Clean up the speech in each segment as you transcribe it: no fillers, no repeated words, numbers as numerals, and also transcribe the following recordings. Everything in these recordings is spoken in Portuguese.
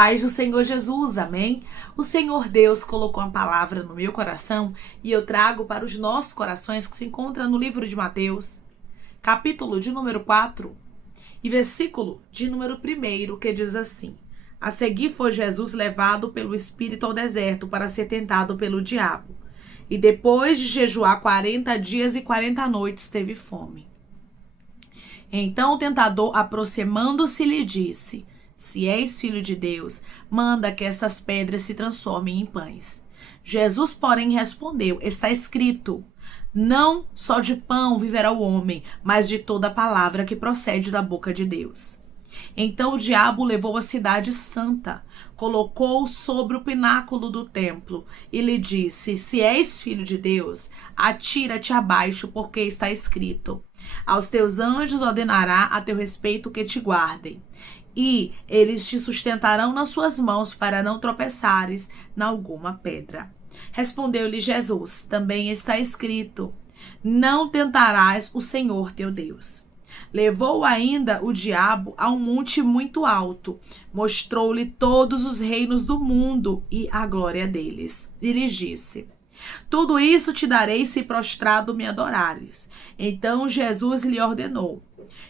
paz do Senhor Jesus, amém? O Senhor Deus colocou a palavra no meu coração e eu trago para os nossos corações que se encontra no livro de Mateus, capítulo de número 4 e versículo de número 1, que diz assim: A seguir foi Jesus levado pelo Espírito ao deserto para ser tentado pelo diabo. E depois de jejuar 40 dias e 40 noites, teve fome. Então o tentador, aproximando-se, lhe disse: Se és filho de Deus, manda que estas pedras se transformem em pães. Jesus, porém, respondeu: Está escrito: Não só de pão viverá o homem, mas de toda a palavra que procede da boca de Deus. Então o diabo levou a cidade santa, colocou-o sobre o pináculo do templo e lhe disse: Se és filho de Deus, atira-te abaixo, porque está escrito: Aos teus anjos ordenará a teu respeito que te guardem, e eles te sustentarão nas suas mãos para não tropeçares em alguma pedra. Respondeu-lhe Jesus: Também está escrito: Não tentarás o Senhor teu Deus. Levou ainda o diabo a um monte muito alto, mostrou-lhe todos os reinos do mundo e a glória deles. E lhe disse: Tudo isso te darei se prostrado me adorares. Então Jesus lhe ordenou: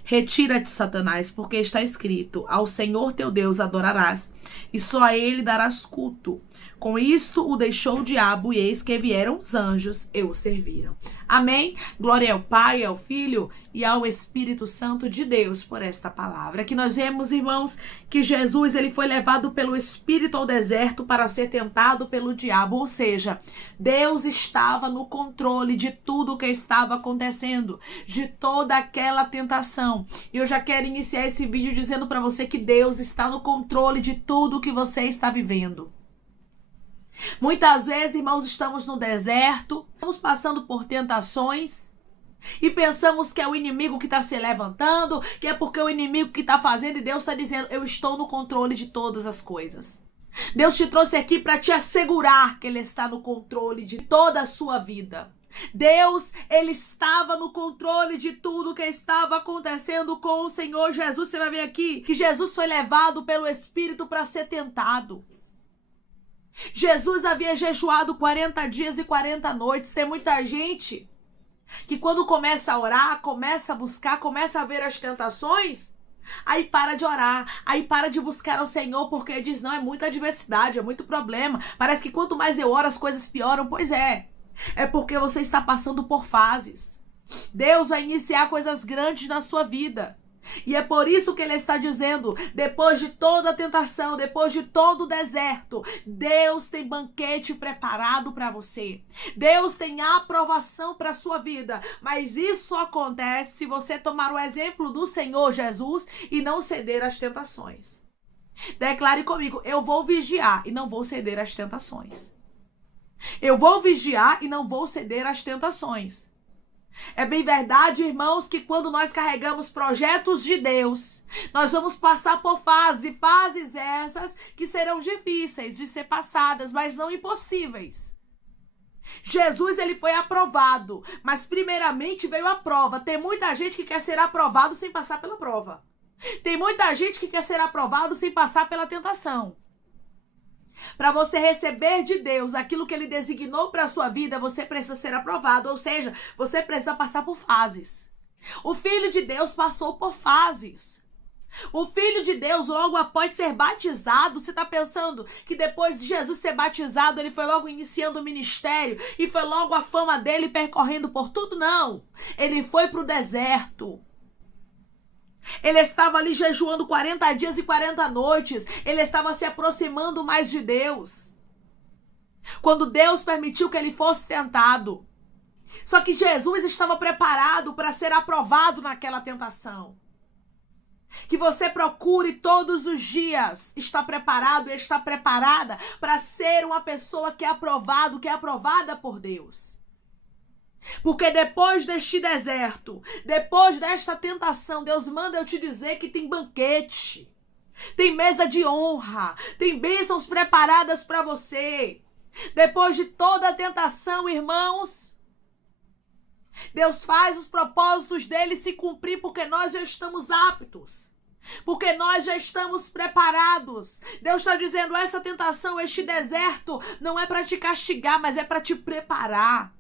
Retira-te, Satanás, porque está escrito: Ao Senhor teu Deus adorarás, e só a ele darás culto. Com isto o deixou o diabo, e eis que vieram os anjos e o serviram. Amém? Glória ao Pai, ao Filho e ao Espírito Santo de Deus por esta palavra. Que nós vemos, irmãos, que Jesus ele foi levado pelo Espírito ao deserto para ser tentado pelo diabo. Ou seja, Deus estava no controle de tudo o que estava acontecendo, de toda aquela tentação. E eu já quero iniciar esse vídeo dizendo para você que Deus está no controle de tudo o que você está vivendo. Muitas vezes, irmãos, estamos no deserto, estamos passando por tentações e pensamos que é o inimigo que está se levantando, que é porque é o inimigo que está fazendo, e Deus está dizendo: eu estou no controle de todas as coisas. Deus te trouxe aqui para te assegurar que Ele está no controle de toda a sua vida. Deus, Ele estava no controle de tudo que estava acontecendo com o Senhor Jesus. Você vai ver aqui que Jesus foi levado pelo Espírito para ser tentado. Jesus havia jejuado 40 dias e 40 noites. Tem muita gente que quando começa a orar, começa a buscar, começa a ver as tentações, aí para de orar, aí para de buscar ao Senhor, porque diz: não, é muita adversidade, é muito problema. Parece que quanto mais eu oro, as coisas pioram. Pois é porque você está passando por fases. Deus vai iniciar coisas grandes na sua vida. E é por isso que Ele está dizendo: depois de toda a tentação, depois de todo o deserto, Deus tem banquete preparado para você. Deus tem aprovação para a sua vida. Mas isso acontece se você tomar o exemplo do Senhor Jesus e não ceder às tentações. Declare comigo: eu vou vigiar e não vou ceder às tentações. Eu vou vigiar e não vou ceder às tentações. É bem verdade, irmãos, que quando nós carregamos projetos de Deus, nós vamos passar por fases, e fases essas que serão difíceis de ser passadas, mas não impossíveis. Jesus, ele foi aprovado, mas primeiramente veio a prova. Tem muita gente que quer ser aprovado sem passar pela prova. Tem muita gente que quer ser aprovado sem passar pela tentação. Para você receber de Deus aquilo que Ele designou para a sua vida, você precisa ser aprovado, ou seja, você precisa passar por fases. O Filho de Deus passou por fases. O Filho de Deus, logo após ser batizado, você está pensando que depois de Jesus ser batizado, Ele foi logo iniciando o ministério e foi logo a fama dele percorrendo por tudo? Não. Ele foi para o deserto. Ele estava ali jejuando 40 dias e 40 noites. Ele estava se aproximando mais de Deus. Quando Deus permitiu que ele fosse tentado. Só que Jesus estava preparado para ser aprovado naquela tentação. Que você procure todos os dias estar preparado e estar preparada para ser uma pessoa que é aprovado, que é aprovada por Deus. Porque depois deste deserto, depois desta tentação, Deus manda eu te dizer que tem banquete, tem mesa de honra, tem bênçãos preparadas para você. Depois de toda a tentação, irmãos, Deus faz os propósitos dele se cumprir, porque nós já estamos aptos. Porque nós já estamos preparados. Deus está dizendo, essa tentação, este deserto, não é para te castigar, mas é para te preparar.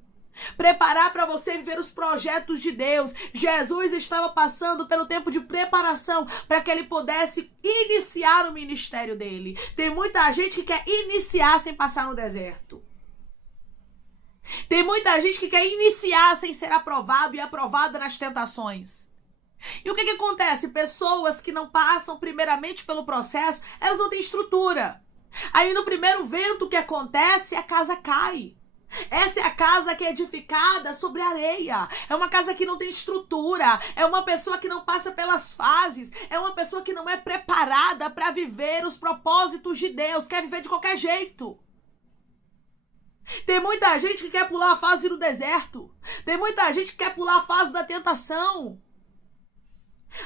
Preparar para você viver os projetos de Deus. Jesus estava passando pelo tempo de preparação para que ele pudesse iniciar o ministério dele. Tem muita gente que quer iniciar sem passar no deserto. Tem muita gente que quer iniciar sem ser aprovado e aprovada nas tentações. E o que acontece? Pessoas que não passam primeiramente pelo processo, elas não têm estrutura. Aí no primeiro vento que acontece, a casa cai. Essa é a casa que é edificada sobre areia. É uma casa que não tem estrutura. É uma pessoa que não passa pelas fases. É uma pessoa que não é preparada para viver os propósitos de Deus. Quer viver de qualquer jeito. Tem muita gente que quer pular a fase do deserto. Tem muita gente que quer pular a fase da tentação.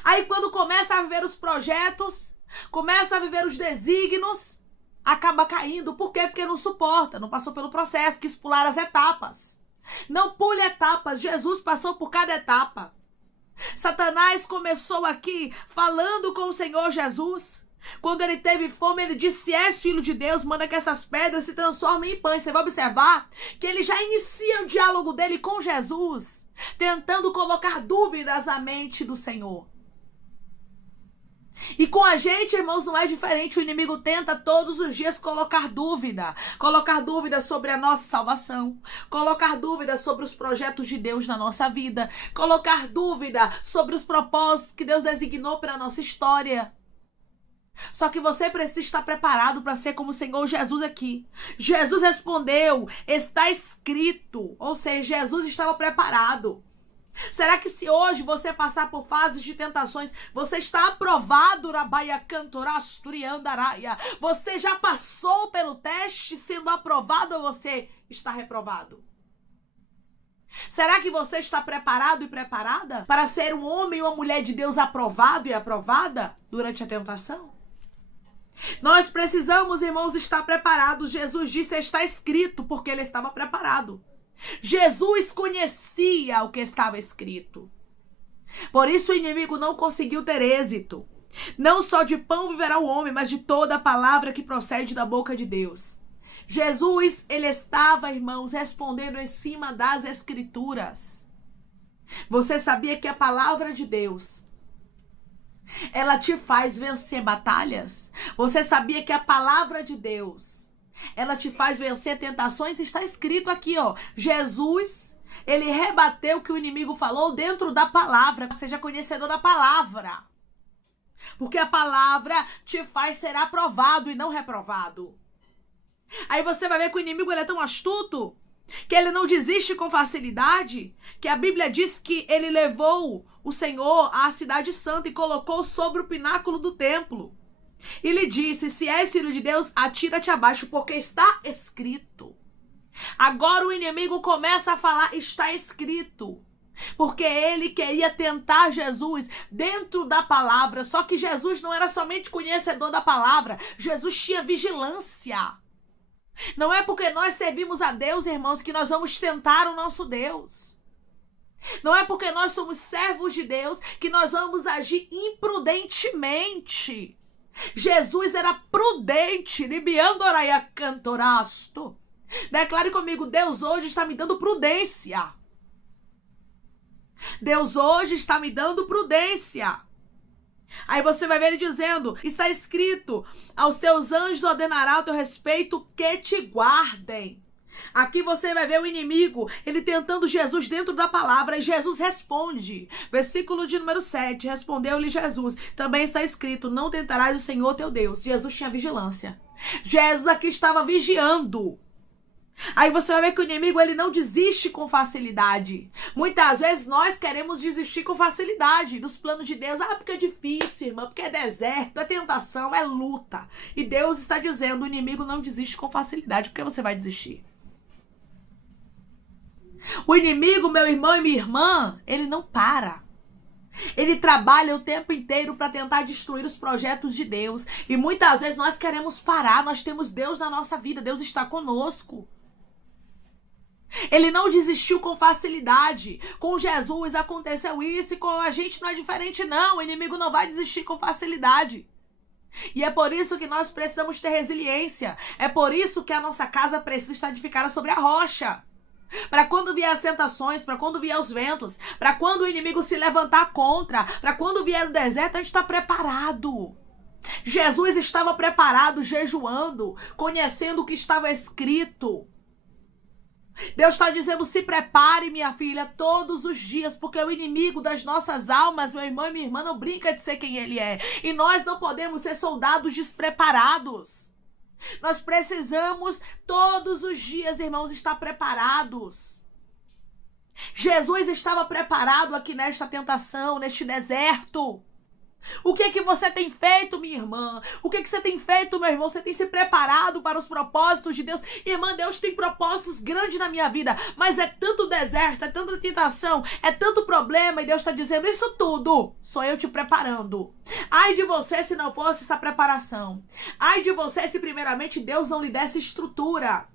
Aí quando começa a viver os projetos, começa a viver os desígnios, acaba caindo. Por quê? Porque não suporta, não passou pelo processo, quis pular as etapas. Não pule etapas, Jesus passou por cada etapa. Satanás começou aqui falando com o Senhor Jesus. Quando ele teve fome, ele disse, se és filho de Deus, manda que essas pedras se transformem em pães. Você vai observar que ele já inicia o diálogo dele com Jesus, tentando colocar dúvidas na mente do Senhor. E com a gente, irmãos, não é diferente. O inimigo tenta todos os dias colocar dúvida sobre a nossa salvação, colocar dúvida sobre os projetos de Deus na nossa vida, colocar dúvida sobre os propósitos que Deus designou para a nossa história. Só que você precisa estar preparado para ser como o Senhor Jesus aqui. Jesus respondeu, está escrito. Ou seja, Jesus estava preparado. Será que se hoje você passar por fases de tentações, você está aprovado, Rabaia Cantorasturiandaraia? Você já passou pelo teste sendo aprovado ou você está reprovado? Será que você está preparado e preparada para ser um homem ou uma mulher de Deus aprovado e aprovada durante a tentação? Nós precisamos, irmãos, estar preparados. Jesus disse, está escrito, porque ele estava preparado. Jesus conhecia o que estava escrito. Por isso o inimigo não conseguiu ter êxito. Não só de pão viverá o homem, mas de toda a palavra que procede da boca de Deus. Jesus, ele estava, irmãos, respondendo em cima das escrituras. Você sabia que a palavra de Deus, ela te faz vencer batalhas? Você sabia que a palavra de Deus, ela te faz vencer tentações? Está escrito aqui, ó. Jesus, ele rebateu o que o inimigo falou dentro da palavra. Seja conhecedor da palavra. Porque a palavra te faz ser aprovado e não reprovado. Aí você vai ver que o inimigo, ele é tão astuto que ele não desiste com facilidade, que a Bíblia diz que ele levou o Senhor à cidade santa e colocou sobre o pináculo do templo. E lhe disse, se és filho de Deus, atira-te abaixo, porque está escrito. Agora o inimigo começa a falar, está escrito. Porque ele queria tentar Jesus dentro da palavra. Só que Jesus não era somente conhecedor da palavra, Jesus tinha vigilância. Não é porque nós servimos a Deus, irmãos, que nós vamos tentar o nosso Deus. Não é porque nós somos servos de Deus que nós vamos agir imprudentemente. Jesus era prudente. Libiandoraia cantorasto. Declare comigo, Deus hoje está me dando prudência. Deus hoje está me dando prudência. Aí você vai ver ele dizendo, está escrito, aos teus anjos ordenará o teu respeito que te guardem. Aqui você vai ver o inimigo, ele tentando Jesus dentro da palavra, e Jesus responde. Versículo de número 7, respondeu-lhe Jesus, também está escrito, não tentarás o Senhor teu Deus. Jesus tinha vigilância. Jesus aqui estava vigiando. Aí você vai ver que o inimigo, ele não desiste com facilidade. Muitas vezes nós queremos desistir com facilidade dos planos de Deus. Porque é difícil, irmã, porque é deserto, é tentação, é luta. E Deus está dizendo, o inimigo não desiste com facilidade, porque você vai desistir. O inimigo, meu irmão e minha irmã, ele não para. Ele trabalha o tempo inteiro para tentar destruir os projetos de Deus. E muitas vezes nós queremos parar, nós temos Deus na nossa vida, Deus está conosco. Ele não desistiu com facilidade. Com Jesus aconteceu isso e com a gente não é diferente, não. O inimigo não vai desistir com facilidade. E é por isso que nós precisamos ter resiliência. É por isso que a nossa casa precisa estar edificada sobre a rocha. Para quando vier as tentações, para quando vier os ventos, para quando o inimigo se levantar contra, para quando vier o deserto, a gente está preparado. Jesus estava preparado, jejuando, conhecendo o que estava escrito. Deus está dizendo, se prepare, minha filha, todos os dias, porque o inimigo das nossas almas, meu irmão e minha irmã, não brinca de ser quem ele é. E nós não podemos ser soldados despreparados. Nós precisamos todos os dias, irmãos, estar preparados. Jesus estava preparado aqui nesta tentação, neste deserto. O que você tem feito, minha irmã? O que você tem feito, meu irmão? Você tem se preparado para os propósitos de Deus? Irmã, Deus tem propósitos grandes na minha vida, mas é tanto deserto, é tanta tentação, é tanto problema, e Deus está dizendo, isso tudo sou eu te preparando. Ai de você se não fosse essa preparação. Ai de você se primeiramente Deus não lhe desse estrutura.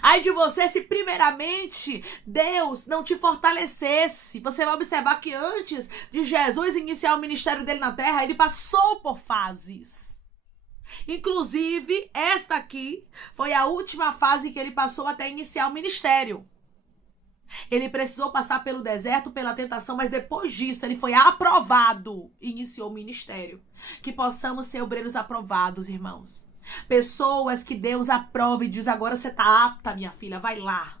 Ai de você se primeiramente Deus não te fortalecesse. Você vai observar que antes de Jesus iniciar o ministério dele na terra, ele passou por fases. Inclusive, esta aqui foi a última fase que ele passou até iniciar o ministério. Ele precisou passar pelo deserto, pela tentação, mas depois disso ele foi aprovado e iniciou o ministério. Que possamos ser obreiros aprovados, irmãos. Pessoas que Deus aprova e diz, agora você tá apta, minha filha, vai lá.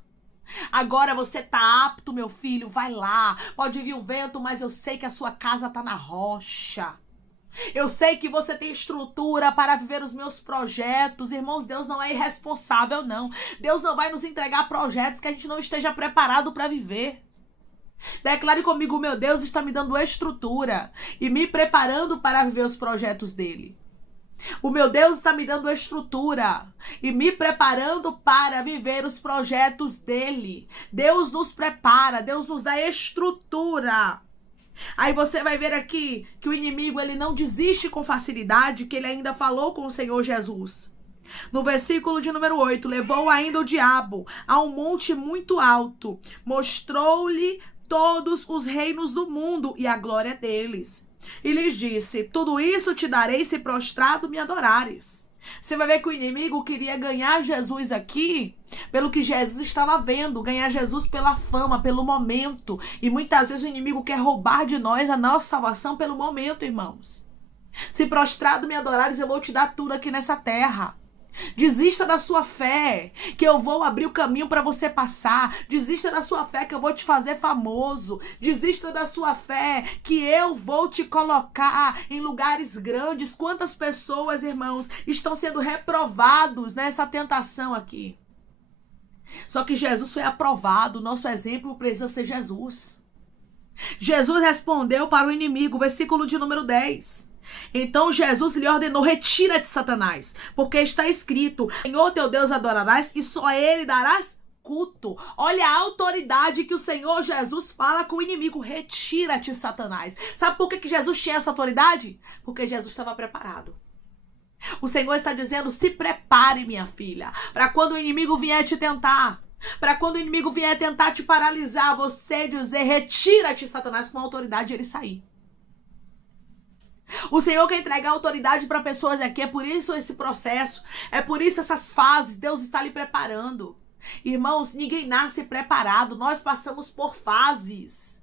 Agora você tá apto, meu filho, vai lá. Pode vir o vento, mas eu sei que a sua casa tá na rocha. Eu sei que você tem estrutura para viver os meus projetos. Irmãos, Deus não é irresponsável, não. Deus não vai nos entregar projetos que a gente não esteja preparado para viver. Declare comigo, meu Deus está me dando estrutura e me preparando para viver os projetos dele. O meu Deus está me dando estrutura e me preparando para viver os projetos dele. Deus nos prepara, Deus nos dá estrutura. Aí você vai ver aqui que o inimigo ele não desiste com facilidade, que ele ainda falou com o Senhor Jesus. No versículo de número 8, levou ainda o diabo a um monte muito alto, mostrou-lhe todos os reinos do mundo e a glória deles. E lhes disse, tudo isso te darei se prostrado me adorares. Você vai ver que o inimigo queria ganhar Jesus aqui pelo que Jesus estava vendo, ganhar Jesus pela fama, pelo momento. E muitas vezes o inimigo quer roubar de nós a nossa salvação pelo momento, irmãos. Se prostrado me adorares, eu vou te dar tudo aqui nessa terra. Desista da sua fé, que eu vou abrir o caminho para você passar. Desista da sua fé, que eu vou te fazer famoso. Desista da sua fé, que eu vou te colocar em lugares grandes. Quantas pessoas, irmãos, estão sendo reprovados nessa tentação aqui? Só que Jesus foi aprovado. Nosso exemplo precisa ser Jesus. Jesus respondeu para o inimigo, versículo de número 10. Então Jesus lhe ordenou, retira-te, Satanás, porque está escrito, Senhor teu Deus adorarás e só a ele darás culto. Olha a autoridade que o Senhor Jesus fala com o inimigo, retira-te, Satanás. Sabe por que Jesus tinha essa autoridade? Porque Jesus estava preparado. O Senhor está dizendo, se prepare, minha filha, para quando o inimigo vier te tentar, para quando o inimigo vier tentar te paralisar, você dizer, retira-te, Satanás, com a autoridade ele sair. O Senhor quer entregar autoridade para pessoas aqui, é por isso esse processo, é por isso essas fases, Deus está lhe preparando. Irmãos, ninguém nasce preparado, nós passamos por fases.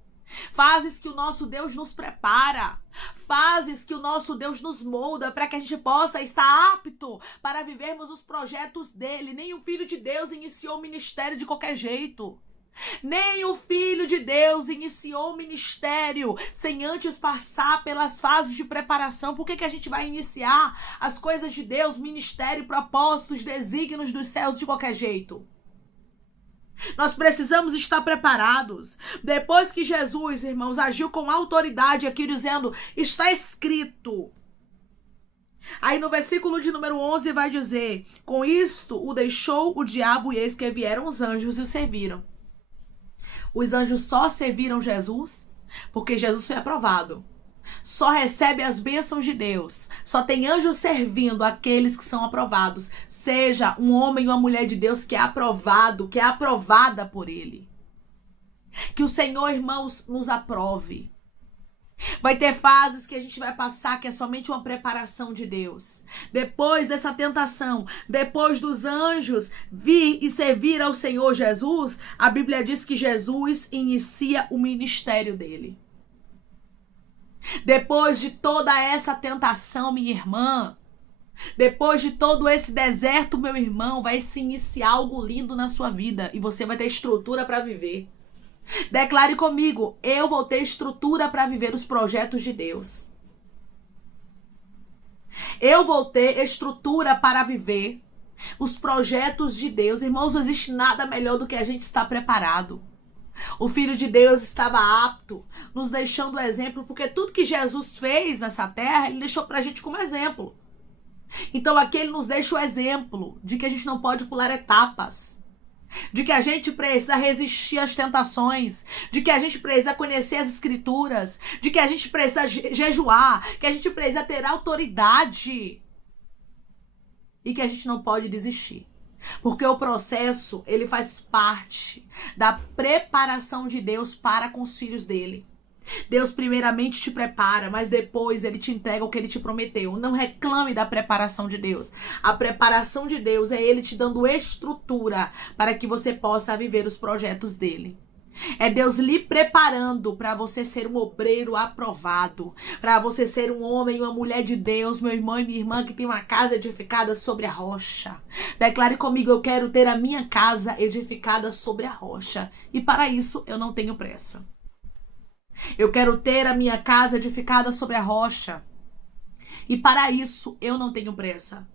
Fases que o nosso Deus nos prepara, fases que o nosso Deus nos molda para que a gente possa estar apto para vivermos os projetos dele. Nem o Filho de Deus iniciou o ministério de qualquer jeito. Nem o Filho de Deus iniciou o ministério sem antes passar pelas fases de preparação. Por que a gente vai iniciar as coisas de Deus, ministério, propósitos, desígnios dos céus de qualquer jeito? Nós precisamos estar preparados. Depois que Jesus, irmãos, agiu com autoridade aqui dizendo, está escrito. Aí no versículo de número 11 vai dizer, com isto o deixou o diabo e eis que vieram os anjos e o serviram. Os anjos só serviram Jesus porque Jesus foi aprovado. só recebe as bênçãos de Deus, só tem anjos servindo aqueles que são aprovados. Seja um homem ou uma mulher de Deus que é aprovado, que é aprovada por Ele. Que o Senhor, irmãos, nos aprove. Vai ter fases que a gente vai passar que é somente uma preparação de Deus. Depois dessa tentação, depois dos anjos vir e servir ao Senhor Jesus, a Bíblia diz que Jesus inicia o ministério dele. Depois de toda essa tentação, minha irmã, depois de todo esse deserto, meu irmão, vai se iniciar algo lindo na sua vida e você vai ter estrutura para viver. Declare comigo, eu vou ter estrutura para viver os projetos de Deus. Eu vou ter estrutura para viver os projetos de Deus. Irmãos, não existe nada melhor do que a gente estar preparado. O Filho de Deus estava apto, nos deixando o exemplo, porque tudo que Jesus fez nessa terra, Ele deixou para a gente como exemplo. Então aqui Ele nos deixa o exemplo de que a gente não pode pular etapas. De que a gente precisa resistir às tentações, de que a gente precisa conhecer as escrituras, de que a gente precisa jejuar, que a gente precisa ter autoridade e que a gente não pode desistir. Porque o processo, ele faz parte da preparação de Deus para com os filhos dele. Deus primeiramente te prepara, mas depois Ele te entrega o que Ele te prometeu. Não reclame da preparação de Deus. A preparação de Deus é Ele te dando estrutura para que você possa viver os projetos dele. É Deus lhe preparando para você ser um obreiro aprovado, para você ser um homem e uma mulher de Deus, meu irmão e minha irmã, que tem uma casa edificada sobre a rocha. Declare comigo, eu quero ter a minha casa edificada sobre a rocha. E para isso eu não tenho pressa. Eu quero ter a minha casa edificada sobre a rocha. E para isso eu não tenho pressa.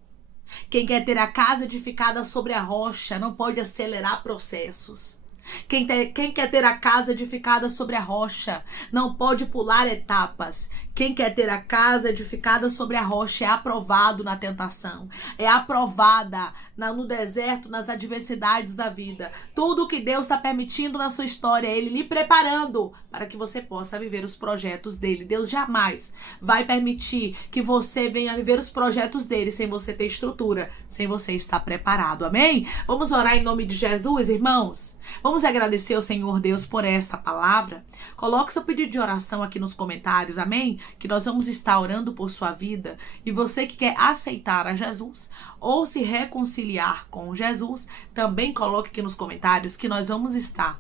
Quem quer ter a casa edificada sobre a rocha não pode acelerar processos. Quem quer ter a casa edificada sobre a rocha não pode pular etapas. Quem quer ter a casa edificada sobre a rocha é aprovado na tentação, é aprovada no deserto, nas adversidades da vida. Tudo que Deus está permitindo na sua história, Ele lhe preparando para que você possa viver os projetos dele. Deus jamais vai permitir que você venha viver os projetos dele sem você ter estrutura, sem você estar preparado. Amém? Vamos orar em nome de Jesus, irmãos? Vamos agradecer ao Senhor Deus por esta palavra. Coloque seu pedido de oração aqui nos comentários, amém? Que nós vamos estar orando por sua vida. E você que quer aceitar a Jesus ou se reconciliar com Jesus, também coloque aqui nos comentários que nós vamos estar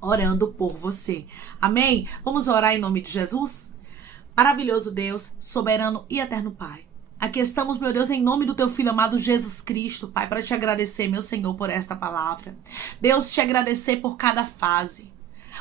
orando por você. Amém? Vamos orar em nome de Jesus? Maravilhoso Deus, soberano e eterno Pai. Aqui estamos, meu Deus, em nome do teu Filho amado Jesus Cristo, Pai, para te agradecer, meu Senhor, por esta palavra. Deus, te agradecer por cada fase.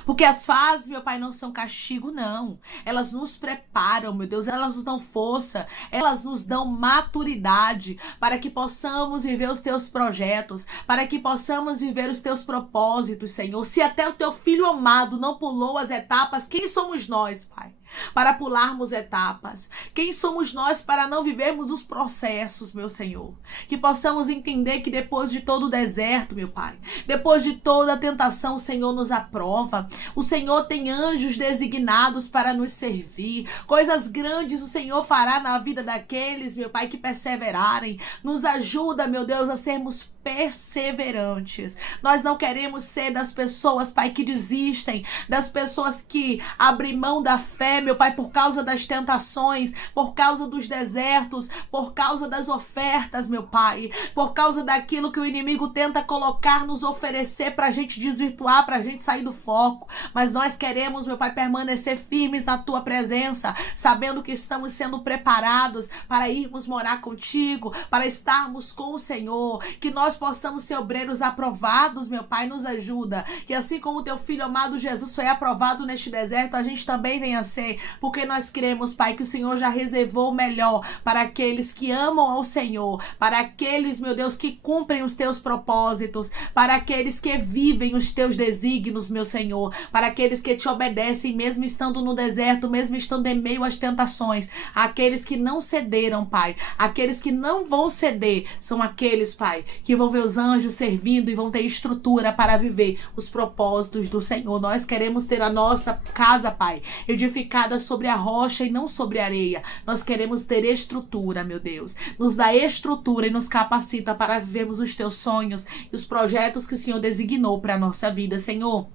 Porque as fases, meu Pai, não são castigo, não. Elas nos preparam, meu Deus, elas nos dão força, elas nos dão maturidade para que possamos viver os teus projetos, para que possamos viver os teus propósitos, Senhor. Se até o teu Filho amado não pulou as etapas, quem somos nós, Pai? Para pularmos etapas. Quem somos nós para não vivermos os processos, meu Senhor? Que possamos entender que depois de todo o deserto, meu Pai, depois de toda a tentação, o Senhor nos aprova. O Senhor tem anjos designados para nos servir. Coisas grandes o Senhor fará na vida daqueles, meu Pai, que perseverarem. Nos ajuda, meu Deus, a sermos perseverantes. Nós não queremos ser das pessoas, Pai, que desistem, das pessoas que abrem mão da fé, meu Pai, por causa das tentações, por causa dos desertos, por causa das ofertas, meu Pai, por causa daquilo que o inimigo tenta colocar, nos oferecer pra gente desvirtuar, pra gente sair do foco. Mas nós queremos, meu Pai, permanecer firmes na tua presença, sabendo que estamos sendo preparados para irmos morar contigo, para estarmos com o Senhor, que nós possamos ser obreiros aprovados, meu Pai, nos ajuda, que assim como o teu Filho amado Jesus foi aprovado neste deserto, a gente também venha a ser, porque nós cremos, Pai, que o Senhor já reservou o melhor para aqueles que amam ao Senhor, para aqueles, meu Deus, que cumprem os teus propósitos, para aqueles que vivem os teus desígnios, meu Senhor, para aqueles que te obedecem, mesmo estando no deserto, mesmo estando em meio às tentações, aqueles que não cederam, Pai, aqueles que não vão ceder, são aqueles, Pai, que vão ver os anjos servindo e vão ter estrutura para viver os propósitos do Senhor. Nós queremos ter a nossa casa, Pai, edificada edificada sobre a rocha e não sobre a areia. Nós queremos ter estrutura, meu Deus. Nos dá estrutura e nos capacita para vivermos os teus sonhos e os projetos que o Senhor designou para a nossa vida, Senhor.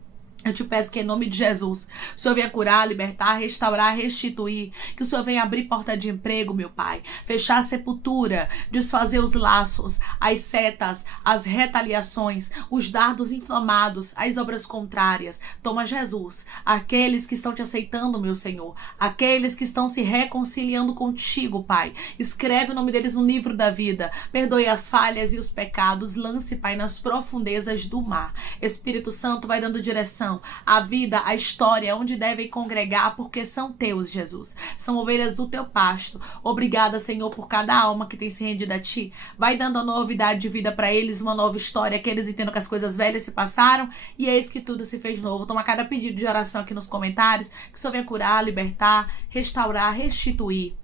Eu te peço que em nome de Jesus, o Senhor venha curar, libertar, restaurar, restituir. Que o Senhor venha abrir porta de emprego, meu Pai. Fechar a sepultura, desfazer os laços, as setas, as retaliações, os dardos inflamados, as obras contrárias. Toma, Jesus, aqueles que estão te aceitando, meu Senhor. Aqueles que estão se reconciliando contigo, Pai. Escreve o nome deles no livro da vida. Perdoe as falhas e os pecados. Lance, Pai, nas profundezas do mar. Espírito Santo vai dando direção. A vida, a história, onde devem congregar, porque são teus, Jesus. São ovelhas do teu pasto. Obrigada, Senhor, por cada alma que tem se rendido a ti. Vai dando a novidade de vida para eles, uma nova história, que eles entendam que as coisas velhas se passaram e eis que tudo se fez novo. Toma cada pedido de oração aqui nos comentários, que o Senhor venha curar, libertar, restaurar, restituir.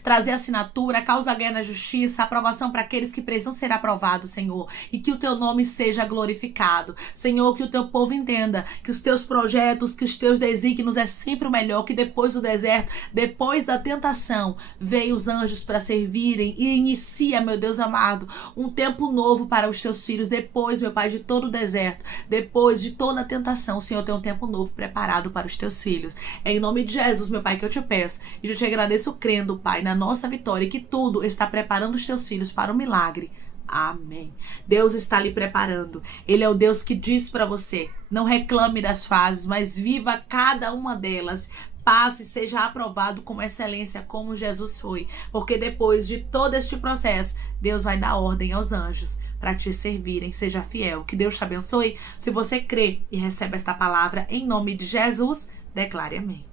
Trazer assinatura, causa ganha na justiça, aprovação para aqueles que precisam ser aprovados, Senhor. E que o teu nome seja glorificado. Senhor, que o teu povo entenda que os teus projetos, que os teus desígnios é sempre o melhor. Que depois do deserto, depois da tentação, veio os anjos para servirem e inicia, meu Deus amado, um tempo novo para os teus filhos. Depois, meu Pai, de todo o deserto, depois de toda a tentação, o Senhor tem um tempo novo preparado para os teus filhos. É em nome de Jesus, meu Pai, que eu te peço. E eu te agradeço crendo, Pai, na nossa vitória, e que tudo está preparando os teus filhos para o milagre. Amém. Deus está lhe preparando. Ele é o Deus que diz para você: não reclame das fases, mas viva cada uma delas. Passe, seja aprovado com excelência, como Jesus foi. Porque depois de todo este processo, Deus vai dar ordem aos anjos para te servirem. Seja fiel. Que Deus te abençoe. Se você crê e recebe esta palavra em nome de Jesus, declare amém.